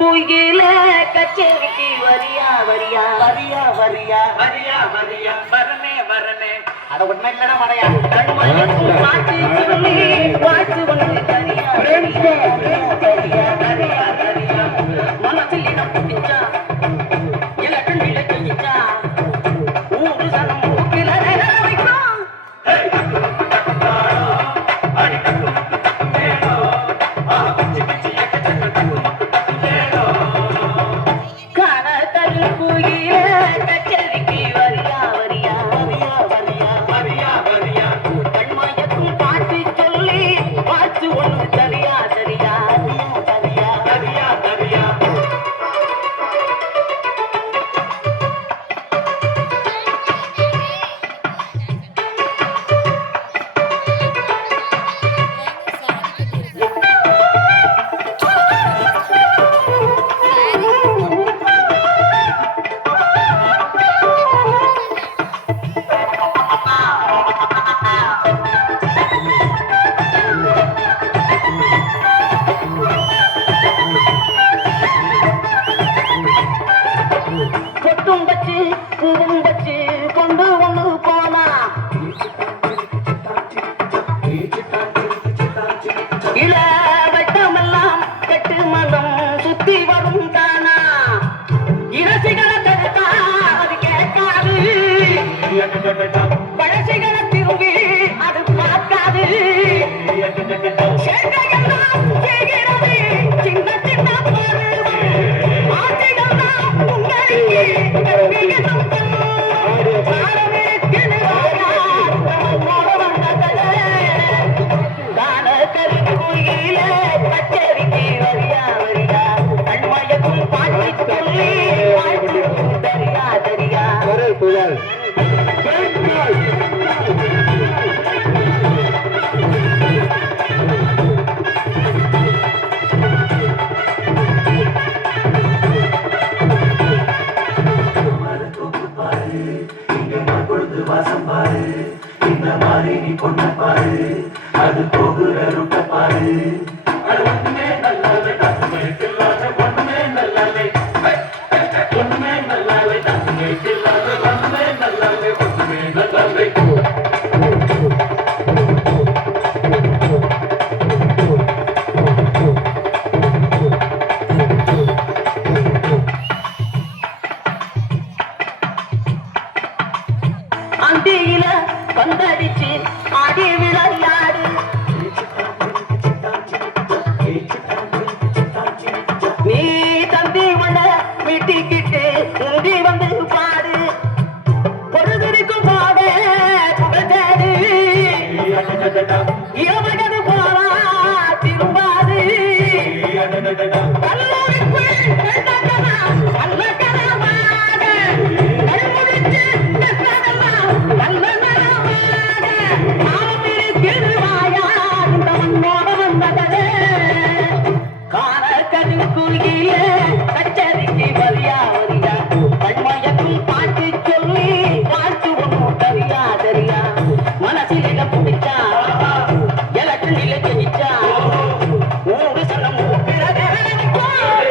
குயில கச்சேரிக்கு வரியா வரியா வரியா வரியா வரியா வரியா வரனே வரனே அட உண்மை இல்லடா வரையா பாட்டு சொல்லி பாட்டு வந்து வரியா வரியா வரியா வரியா வரியா மனசில் இடம் பிடிச்சா இலக்கண் விளக்கிச்சா ஊரு சனம் மூக்கில வைக்கும் அது போகுற ரூட்ட பாரு ஒண்ணுமே நல்லாலே ஒண்ணுமே நல்லாலே ஒண்ணுமே நல்லாலே ஒண்ணுமே நல்லாலே ஒண்ணுமே நல்லாலே அந்தியில பந்தடிச்சு ஆடி விளையாடு நீ தந்தி உள்ள வீட்டிக்கிட்டு உந்தி வந்து பாடு பொழுதுக்கும் பாட புகழ்ந்தாடு இவகது போறா திரும்பாது கச்சேரிக்கு வரியா வரியா கண்மயக்கும் பாட்டு சொல்லி வாழ்த்து ஒன்றும் தெரியா தெரியா மனசில் இடம் பிடிச்சா எனக்கு நிலை ஜெயிச்சா ஊரு சனம் பாட்டு